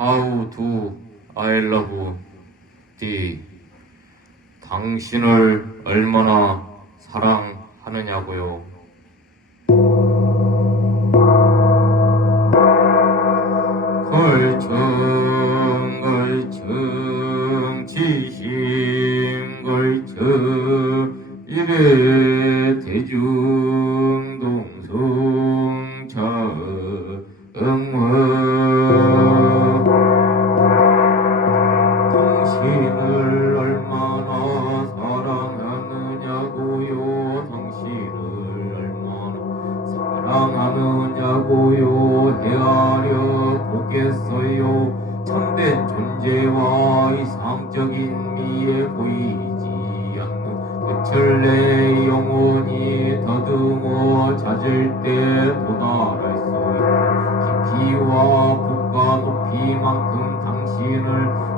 How do I love thee? 당신을 얼마나 사랑하느냐고요. 걸청 걸청 지심 걸청 이래 대중 사랑하느냐고요? 헤아려 보겠어요? 참된 존재와 이상적인 미에 보이지 않는 그철내 영혼이 더듬어 잦을 때 도달할 수 있는 깊이와 폭과 높이만큼 당신을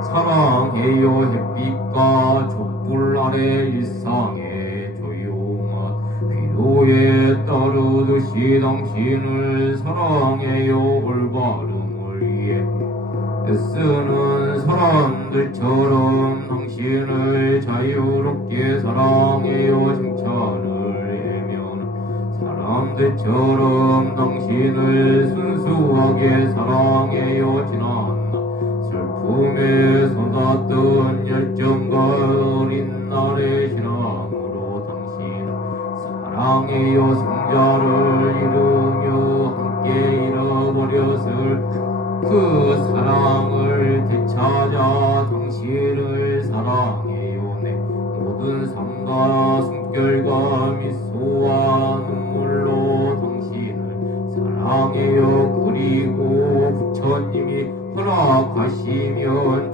사랑해요. 햇빛과 촛불 아래 조용한 위로에 따르듯이 당신을 사랑해요 올바름을 위해. 애쓰는 사람들처럼 당신을 자유롭게 사랑해요 칭찬을 해면 사람들처럼 당신을 순수하게 사랑해요 지난 슬픔에 쏟았던 열정과 어린 사랑해요 승자를 이루며 함께 잃어버렸을 그 사랑을 되찾아 당신을 사랑해요 내 모든 삶과 숨결과 미소와 눈물로 당신을 사랑해요. 그리고 부처님이 허락하시면